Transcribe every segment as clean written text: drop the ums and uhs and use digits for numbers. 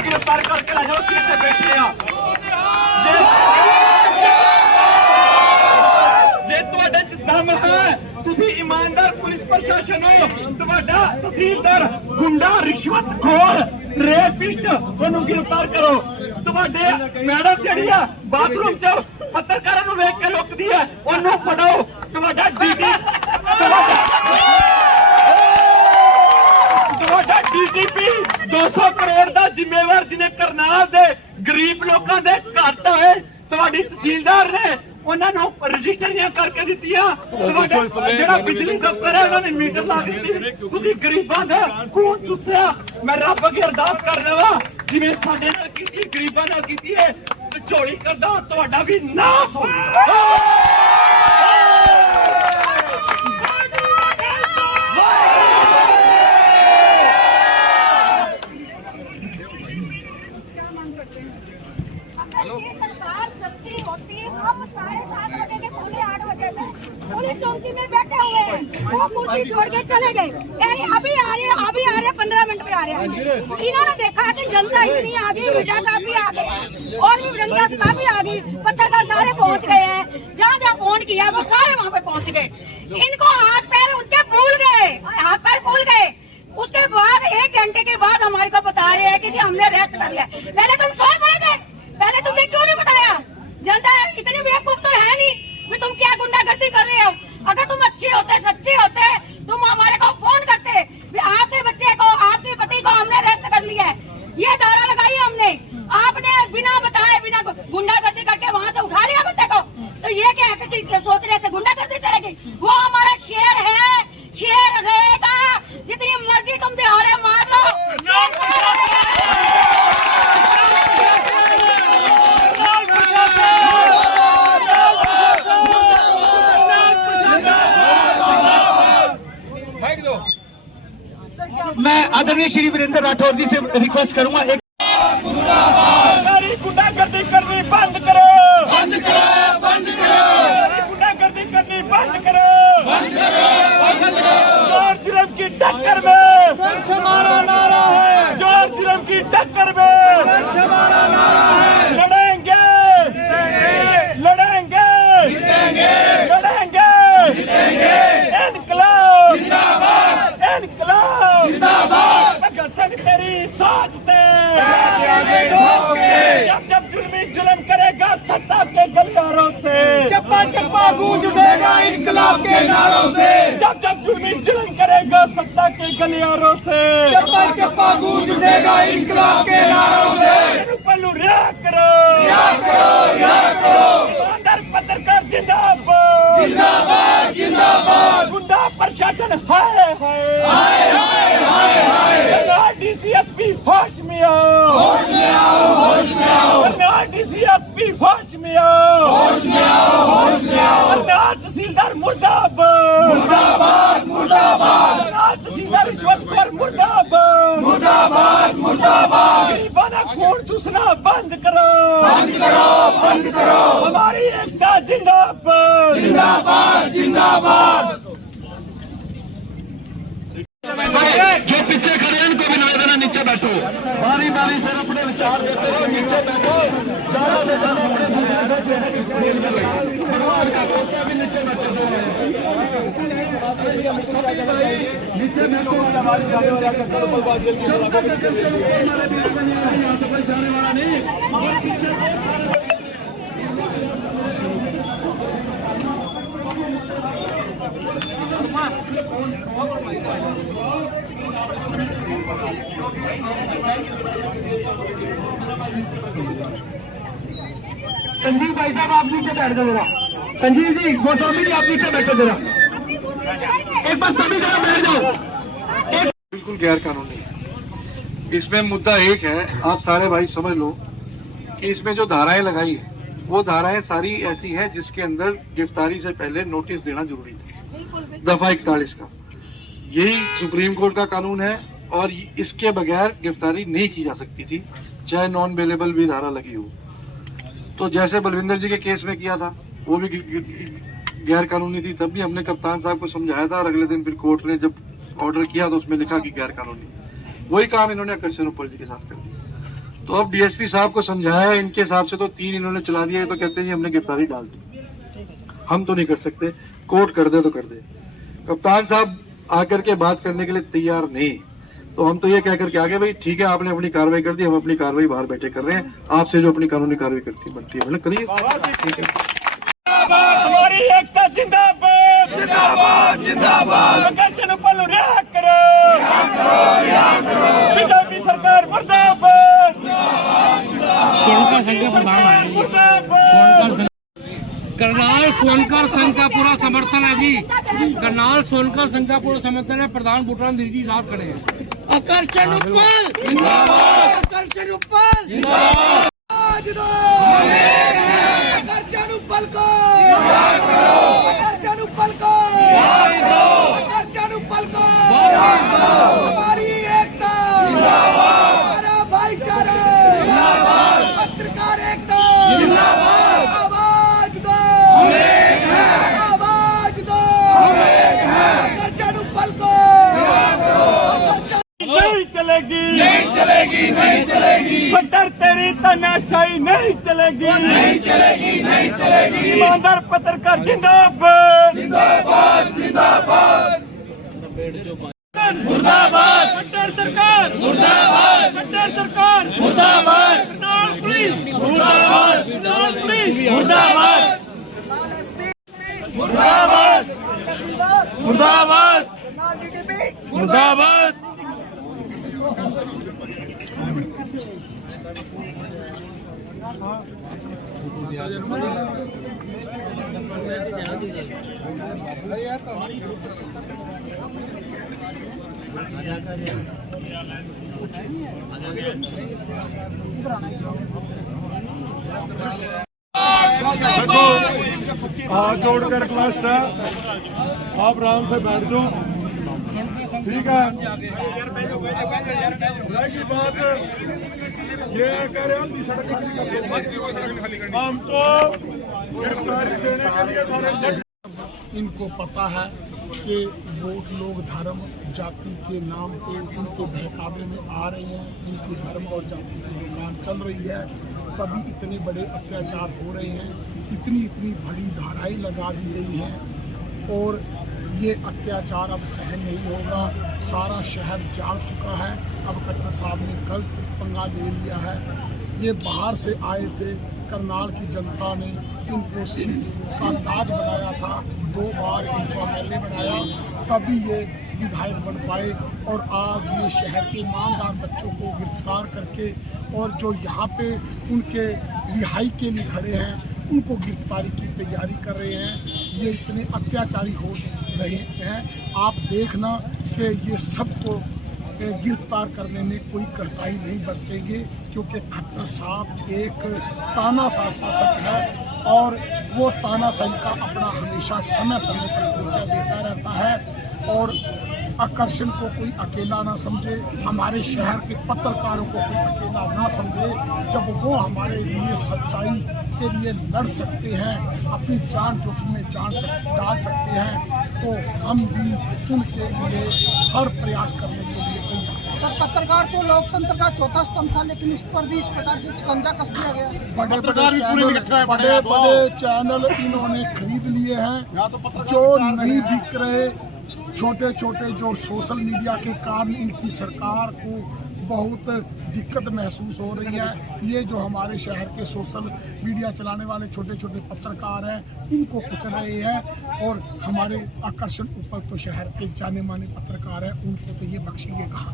गिरफ्तार करके ला जाओ, सीट से बैठे जे तुहाडे च दम है, तुसी ईमानदार पुलिस प्रशासन हो, तुहाडा तहसीलदार गुंडा रिश्वतखोर रेपिस्ट ओनू गिरफ्तार करो। तुहाडे मैडम जिहड़ी आ बाथरूम च पत्रकारां नूं वेख के लुकदी है, ओनू फड़ो। तुहाडा डीडी डीजीपी 200 करोड़ का जिम्मेवार जिन्हें करनाल दे गरीब लोगों के घर ढाए, तुहाडी तहसीलदार ने उन्होंने रजिस्टरियां करके दित्तियां। जेड़ा बिजली दफ्तर है उन्होंने मीटर ला दित्ती। तुसीं गरीबां दा खून चुस्या। मैं रब अगे अरदास करना वा, जिवें साडे नाल कीती गरीबां नाल कीती है, झोली करदा तुहाडा भी नाश होवे। पुलिस चौकी में बैठे हुए हैं, वो कुर्सी छोड़ के चले गए, कह रहे अभी आ रहे 15 मिनट में आ रहे हैं। इन्होंने देखा कि जनता इतनी आ गई, मीडिया साहब भी आ गए और भी जनता साहब भी आ गई, पत्रकार सारे पहुंच गए हैं। जहाँ जहाँ फोन किया वो सारे वहाँ पे पहुंच गए। इनको हाथ पैर उनके फूल गए। उसके बाद 1 घंटे के बाद हमारे को बता रहे हैं कि जी हमने अरेस्ट कर लिया। पहले तुम सो पड़े थे, पहले तुमने क्यों नहीं बताया? जनता इतनी बेवकूफ तो है नहीं, तुम क्या गुंडागर्दी कर रहे हो? अगर तुम अच्छे होते, सच्चे होते, तुम हमारे को फोन करते, आपके बच्चे को, आपके पति को हमने अरेस्ट कर लिया है, ये धारा लगाई हमने। आपने बिना बताए, बिना गुंडागर्दी करके वहाँ से उठा लिया बच्चे को, तो ये क्या ऐसे सोच रहे से गुंडागर्दी चलेगी? वो हमारा शेर है, शेर रहेगा। जितनी मर्जी तुम दिहाड़े मार लो, मैं आदरणीय श्री वीरेंद्र राठौर जी से रिक्वेस्ट करूंगा, एक गुंडागर्दी करनी बंद करो, गुंडागर्दी करनी बंद करो। जोर जुल्म की टक्कर में हमारा नारा है, जोर जुल्म की टक्कर में हमारा नारा है। लड़ेंगे, इनकलाब जिंदाबाद, इनकलाब जिंदाबाद। तेरी सोचते जब जुल्मी जुल्म करेगा सत्ता के गलियारों से, चप्पा चप्पा गूंज उठेगा इनकलाब के नारों से। जब जुल्मी जुल्म करेगा सत्ता के गलियारों से, चप्पा चप्पा गूंज उठेगा इनकलाब के नारों से। पल्लू रिया करो, ईमानदार पत्रकार जिंदाबाद, जिंदाबाद, जिंदाबाद। गुंडा प्रशासन हाय डीसीएसपी होश में आओ, होश में आओ, होश में आओ। डीसीएसपी होश में आओ, होश में आओ, होश में आओ। तहसीलदार मुर्दाबाद, मुर्दाबाद, मुर्दाबाद। तहसीलदार रिश्वतखोर मुर्दाबाद, मुर्दाबाद, मुर्दाबाद। गरीबाना खून चूसना बंद करो, बंद करो, बंद करो। हमारी एकता जिंदाबाद, जिंदाबाद, जिंदाबाद। जो पीछे खड़े हैं इनको भी ना देना, नीचे बैठो। बारी बारी से अपने विचार देते हुए नीचे बैठो। ज्यादा से ज्यादा भगवान का कोटा भी नीचे बैठो, नीचे बैठो। यहाँ से कोई जाने वाला नहीं, और पीछे संजीव भाई साहब आप नीचे बैठ जाओ जरा। संजीव जी, गोस्वामी जी आप नीचे बैठो जरा, एक बार सभी जरा बैठ जाओ। बिल्कुल गैर कानूनी है। इसमें मुद्दा एक है, आप सारे भाई समझ लो कि इसमें जो धाराएं लगाई है वो धाराएं सारी ऐसी हैं जिसके अंदर गिरफ्तारी से पहले नोटिस देना जरूरी था। दफा 41 का यही सुप्रीम कोर्ट का कानून है और इसके बगैर गिरफ्तारी नहीं की जा सकती थी, चाहे नॉन बेलेबल भी धारा लगी हो। तो जैसे बलविंदर जी के केस में किया था, वो भी गैर कानूनी थी, तब भी हमने कप्तान साहब को समझाया था और अगले दिन फिर कोर्ट ने जब ऑर्डर किया तो उसमें लिखा कि गैर कानूनी। वही काम इन्होंने आकर्षण उप्पल जी के साथ कर दिया। तो अब डीएसपी साहब को समझाया, इनके हिसाब से तो 3 इन्होंने चला दिया, तो कहते हैं जी हमने गिरफ्तारी डाल दी। हम तो नहीं कर सकते, कोर्ट कर दे तो कर दे। कप्तान साहब आकर के बात करने के लिए तैयार नहीं, तो हम तो ये कह करके आगे भाई ठीक है आपने अपनी कार्रवाई कर दी, हम अपनी कार्रवाई बाहर बैठे कर रहे हैं, आपसे जो अपनी कानूनी कार्रवाई करती बनती है मतलब करिए। ठीक है, हमारी एकता जिंदाबाद जिंदाबाद जिंदाबाद। आकर्षण उप्पल रिहा करो बीजेपी सरकार मुर्दाबाद। स्वर्णकर संघ के प्रधान आए, करनाल स्वर्णकर संघ का पूरा समर्थन है जी, करनाल स्वर्णकर संघ का पूरा समर्थन है। प्रधान बूटाराम धीर जी साथ खड़े हैं। आकर्षण उप्पल जिंदाबाद, आकर्षण उप्पल जिंदाबाद, आकर्षण उप्पल को, आकर्षण उप्पल को, आकर्षण उप्पल को, हमारी एकता, हमारा भाईचारा, पत्रकार एकता, आवाज दो, आवाज दो, आकर्षण उप्पल को, आकर्षण नहीं चलेगी नहीं चलेगी नहीं चलेगी। बटर तेरी तानाशाही नहीं चलेगी नहीं चलेगी नहीं चलेगी। ईमानदार पत्रकार जिंदाबाद जिंदाबाद जिंदाबाद। मुर्दाबाद बटर सरकार, मुर्दाबाद बटर सरकार, मुर्दाबाद करनाल पुलिस, मुर्दाबाद करनाल पुलिस, मुर्दाबाद मुर्दाबाद मुर्दाबाद मुर्दाबाद। देखो हाथ जोड़कर रिक्वेस्ट है, आप आराम से बैठ जाओ, ठीक है। की बात ये कह रहे हम तो गिरफ्तारी देने के लिए था। इनको पता है कि वोट लोग धर्म जाति के नाम पे उनके बहकावे में आ रहे हैं, इनकी धर्म और जाति की दुकान चल रही है, तभी इतने बड़े अत्याचार हो रहे हैं, इतनी बड़ी धाराएं लगा दी गई हैं और ये अत्याचार अब सहन नहीं होगा। सारा शहर जाग चुका है। अब कट्टर साहब ने गलत पंगा ले लिया है। ये बाहर से आए थे, करनाल की जनता ने इनको सीट का ताज बनाया था, 2 बार इनको एमएलए बनाया, तभी ये विधायक बन पाए। और आज ये शहर के ईमानदार बच्चों को गिरफ्तार करके और जो यहाँ पे उनके रिहाई के लिए खड़े हैं उनको गिरफ्तारी की तैयारी कर रहे हैं। ये इतने अत्याचारी हो रहे हैं, आप देखना कि ये सबको गिरफ्तार करने में कोई कठिनाई नहीं बरतेंगे, क्योंकि खट्टर साहब एक तानाशाह शासक है और वो तानाशाही का अपना हमेशा समय पर परिचय देता रहता है। और आकर्षण को कोई अकेला ना समझे, हमारे शहर के पत्रकारों को कोई अकेला ना समझे। जब वो हमारे लिए सच्चाई के लिए लड़ सकते हैं, अपनी जान जोखिम में डाल सकते हैं, तो हम भी उनके लिए हर प्रयास करने के लिए तैयार हैं। सर, पत्रकार तो लोकतंत्र का चौथा स्तंभ था, लेकिन उस पर भी इस प्रकार से शिकंजा कस दिया गया। बड़े चैनल इन्होंने खरीद लिए हैं, जो नहीं बिक रहे। छोटे छोटे जो सोशल मीडिया के कारण इनकी सरकार को बहुत दिक्कत महसूस हो रही है। ये जो हमारे शहर के सोशल मीडिया चलाने वाले छोटे छोटे पत्रकार हैं, उनको कुचल रहे हैं। और हमारे आकर्षण उप्पल तो शहर के जाने माने पत्रकार हैं, उनको तो ये बख्शेंगे कहाँ।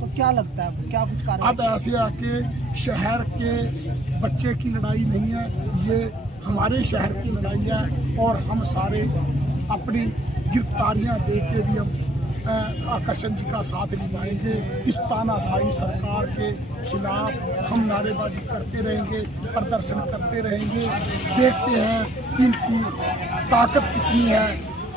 तो क्या लगता है, क्या कुछ कार्रवाई? अब ऐसे आके शहर के बच्चे की लड़ाई नहीं है, ये हमारे शहर की लड़ाई है। और हम सारे अपनी गिरफ्तारियां दे के भी हम आकर्षण जी का साथ निभाएंगे। इस तानाशाही सरकार के खिलाफ हम नारेबाजी करते रहेंगे, प्रदर्शन करते रहेंगे। देखते हैं इनकी ताकत कितनी है,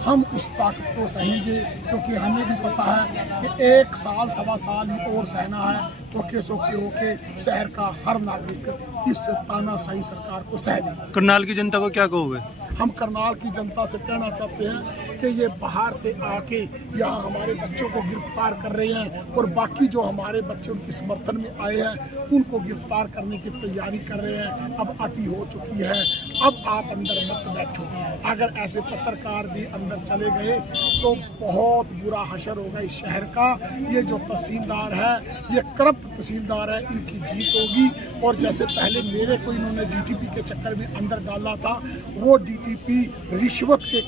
हम उस ताकत को सहेंगे, क्योंकि हमें भी पता है कि 1 साल 1.25 साल और सहना है, तो केसों के होके शहर का हर नागरिक इस तानाशाही सरकार को सह लेगा। करनाल की जनता को क्या कहोगे? हम करनाल की जनता से कहना चाहते हैं कि ये बाहर से आके यहाँ हमारे बच्चों को गिरफ्तार कर रहे हैं और बाकी जो हमारे बच्चे उनके समर्थन में आए हैं उनको गिरफ्तार करने की तैयारी कर रहे हैं। अब अति हो चुकी है, अब आप अंदर मत बैठो। अगर ऐसे पत्रकार भी अंदर चले गए तो बहुत बुरा हशर होगा इस शहर का। ये जो तहसीलदार है, ये करप्ट तहसीलदार है, इनकी जीत होगी। और जैसे पहले मेरे को इन्होंने डीटीपी के चक्कर में अंदर डाला था, वो डीटीपी रिश्वत के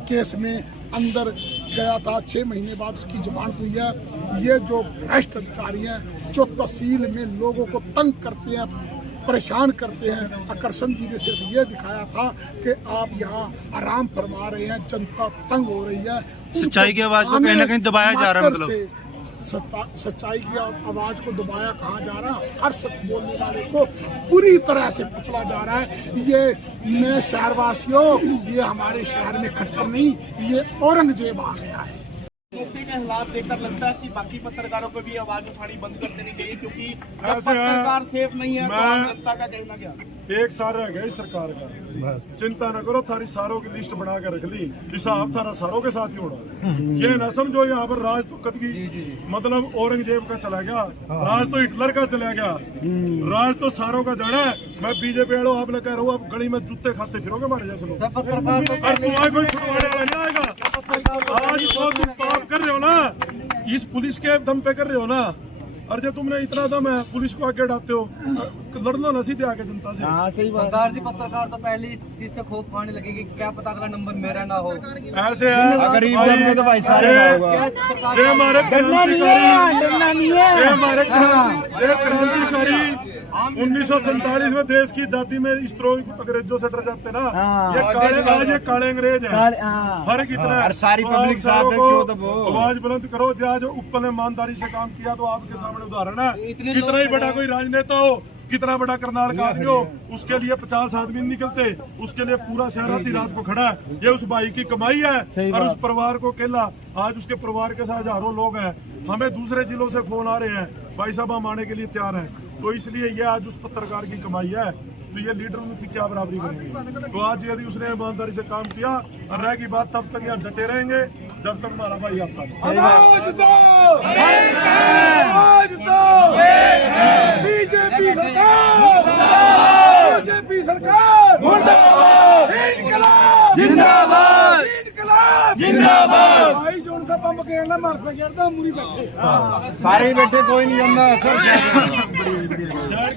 केस में अंदर गया था, 6 महीने बाद उसकी जमानत हुई है। ये जो भ्रष्ट अधिकारी हैं जो तहसील में लोगों को तंग करते हैं, परेशान करते हैं, आकर्षण जी ने सिर्फ ये दिखाया था कि आप यहाँ आराम फरमा रहे हैं, जनता तंग हो रही है। सच्चाई की आवाज को कहीं ना कहीं दबाया जा रहा है, मतलब सच्चाई की आवाज को दबाया कहाँ जा रहा है? हर सच बोलने वाले को पूरी तरह से कुचला जा रहा है। ये मैं शहरवासियों, ये हमारे शहर में खट्टर नहीं, ये औरंगजेब आ गया है। मुफ्ती के हालात देखकर लगता है कि बाकी पत्रकारों को भी आवाज उठानी बंद कर देनी चाहिए, क्योंकि जब ऐसे है, पत्रकार सेफ नहीं है तो मैं- आम जनता का कहना क्या? 1 साल रह गया इस सरकार का, चिंता न करो, थारी सारों की लिस्ट बना के रख ली, हिसाब थारा सारों के साथ ही होना। ये ना समझो यहाँ पर राज तो कदगी मतलब औरंगजेब का चला गया, राज तो हिटलर का चला गया, राज तो सारों का जाना है। मैं बीजेपी वालों आप कह रहा हूँ, आप गली में जूते खाते फिरोगे हमारे जैसे लोग, और तुम्हारे कोई छुड़वाने वाला नहीं आएगा। आज जो तुम पाप कर रहे हो ना, इस पुलिस के दम पे कर रहे हो ना, और जो तुमने इतना दम है पुलिस को आगे डालते हो, लड़ लो ना सीधे आके जनता से। हाँ सही बात। सरकार जी पत्रकार तो पहले इस चीज से खौफ खाने लगेगी, क्या पता अगला नंबर मेरा ना हो। ऐसे है गरीब लोग में तो भाई सारे होगा। जे हमारे क्रांतिकारी 1947 में देश की आजादी में इस तरह अंग्रेजों से डर जाते ना, ये काले, आज ये काले अंग्रेज हैं। फर्क इतना है, सारी पब्लिक साथ है, क्यों दबो? आवाज बुलंद करो। जो आज ऊपर ने ईमानदारी से काम किया तो आपके सामने उदाहरण है। कितना ही बड़ा कोई राजनेता हो, कितना बड़ा करनाल का आदमी हो, उसके लिए 50 आदमी निकलते, उसके लिए पूरा शहर आधी रात को खड़ा है। ये उस भाई की कमाई है और उस परिवार को अकेला, आज उसके परिवार के साथ हजारों लोग हैं। हमें दूसरे जिलों से फोन आ रहे हैं, भाई साहब हम आने के लिए तैयार हैं। तो इसलिए ये आज उस पत्रकार की कमाई है, तो ये लीडर उनकी क्या बराबरी करेंगे। तो आज यदि उसने ईमानदारी से काम किया और रहेगी बात, तब तक यहाँ डटे रहेंगे जब तक हमारा भाई आता बीजेपी सरकार जिंदाबाद, जिंदाबाद। भाई जोन सा पंप घेरना मार पे घेरदा मुरी बैठे सारे बैठे, कोई नहीं जानता सर।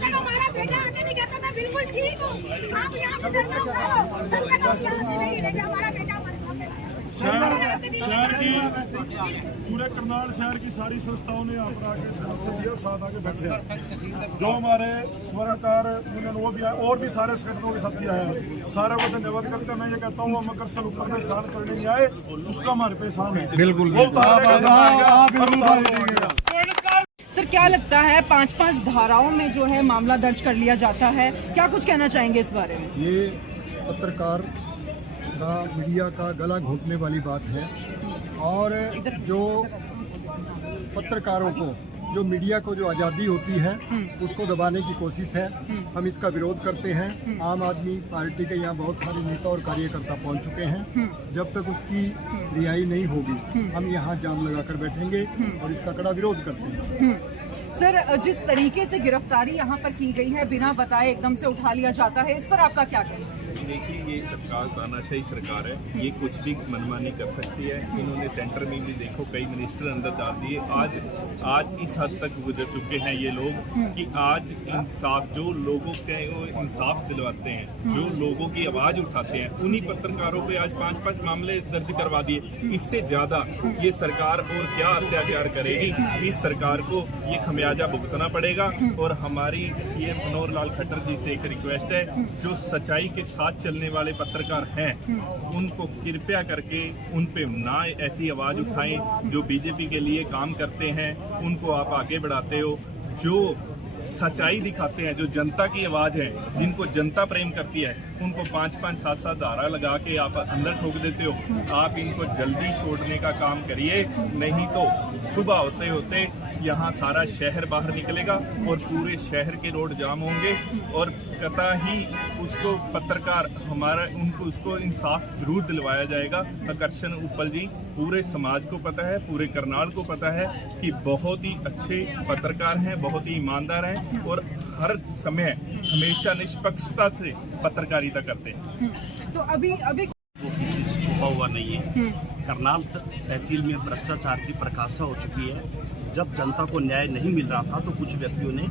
हमारा बेटा आगे नहीं कहता मैं बिल्कुल ठीक हूँ, आप यहाँ पे करना हो, संकट आप यहाँ से नहीं लेके हमारा बेटा शहर की पूरे करनाल शहर की सारी संस्थाओं ने यहाँ पर आके समर्थन दिया, साथ आके बैठे हैं। जो हमारे स्वर्णकार यूनियन वो भी आए और भी सारे संगठनों के साथी आए हैं, सारे को धन्यवाद करके मैं ये कहता हूँ, वो मकर से ऊपर में स्नान करने नहीं आए, उसका हमारे पे एहसान है। बिल्कुल सर, क्या लगता है 5-5 धाराओं में जो है मामला दर्ज कर लिया जाता है, क्या कुछ कहना चाहेंगे इस बारे में? ये पत्रकार का, मीडिया का गला घोटने वाली बात है। और जो पत्रकारों को, जो मीडिया को जो आज़ादी होती है उसको दबाने की कोशिश है। हम इसका विरोध करते हैं। आम आदमी पार्टी के यहाँ बहुत सारे नेता और कार्यकर्ता पहुँच चुके हैं। जब तक उसकी रिहाई नहीं होगी हम यहाँ जाम लगाकर बैठेंगे और इसका कड़ा विरोध करते हैं। सर, जिस तरीके से गिरफ्तारी यहाँ पर की गई है, बिना बताए एकदम से उठा लिया जाता है, इस पर आपका क्या कहना है? देखिए, ये सरकार तानाशाही सरकार है, ये कुछ भी मनमानी कर सकती है। इन्होंने सेंटर में भी देखो कई मिनिस्टर अंदर डाल दिए। आज इस हद तक गुजर चुके हैं ये लोग कि आज इंसाफ, जो लोगों के इंसाफ दिलवाते हैं, जो लोगों की आवाज उठाते हैं, उन्हीं पत्रकारों पे आज 5-5 मामले दर्ज करवा दिए। इससे ज्यादा ये सरकार और क्या अत्याचार करेगी। इस सरकार को ये खमियाजा भुगतना पड़ेगा। और हमारी सीएम मनोहर लाल खट्टर जी से एक रिक्वेस्ट है, जो सच्चाई के साथ चलने वाले पत्रकार हैं उनको कृपया करके उन पे ना ऐसी आवाज उठाएं। जो बीजेपी के लिए काम करते हैं उनको आप आगे बढ़ाते हो, जो सच्चाई दिखाते हैं, जो जनता की आवाज है, जिनको जनता प्रेम करती है, उनको 5-5, 7-7 धारा लगा के आप अंदर ठोक देते हो। आप इनको जल्दी छोड़ने का काम करिए, नहीं तो सुबह होते होते यहाँ सारा शहर बाहर निकलेगा और पूरे शहर के रोड जाम होंगे और कतई उसको पत्रकार हमारा उनको उसको इंसाफ जरूर दिलवाया जाएगा। आकर्षण उपल जी पूरे समाज को पता है, पूरे करनाल को पता है कि बहुत ही अच्छे पत्रकार हैं, बहुत ही ईमानदार हैं और हर समय हमेशा निष्पक्षता से पत्रकारिता करते हैं। तो अभी वो किसी से छुपा हुआ नहीं है। करनाल तहसील में भ्रष्टाचार की पराकाष्ठा हो चुकी है। जब जनता को न्याय नहीं मिल रहा था तो कुछ व्यक्तियों ने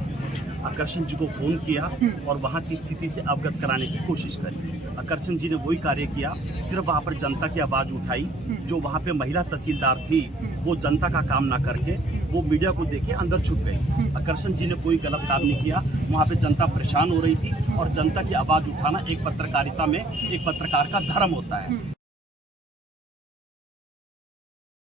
आकर्षण जी को फोन किया और वहां की स्थिति से अवगत कराने की कोशिश करी। आकर्षण जी ने वही कार्य किया, सिर्फ वहां पर जनता की आवाज उठाई। जो वहां पे महिला तहसीलदार थी वो जनता का काम ना करके वो मीडिया को देखे अंदर छुप गई। आकर्षण जी ने कोई गलत काम नहीं किया। वहां पे जनता परेशान हो रही थी और जनता की आवाज उठाना एक पत्रकारिता में एक पत्रकार का धर्म होता है।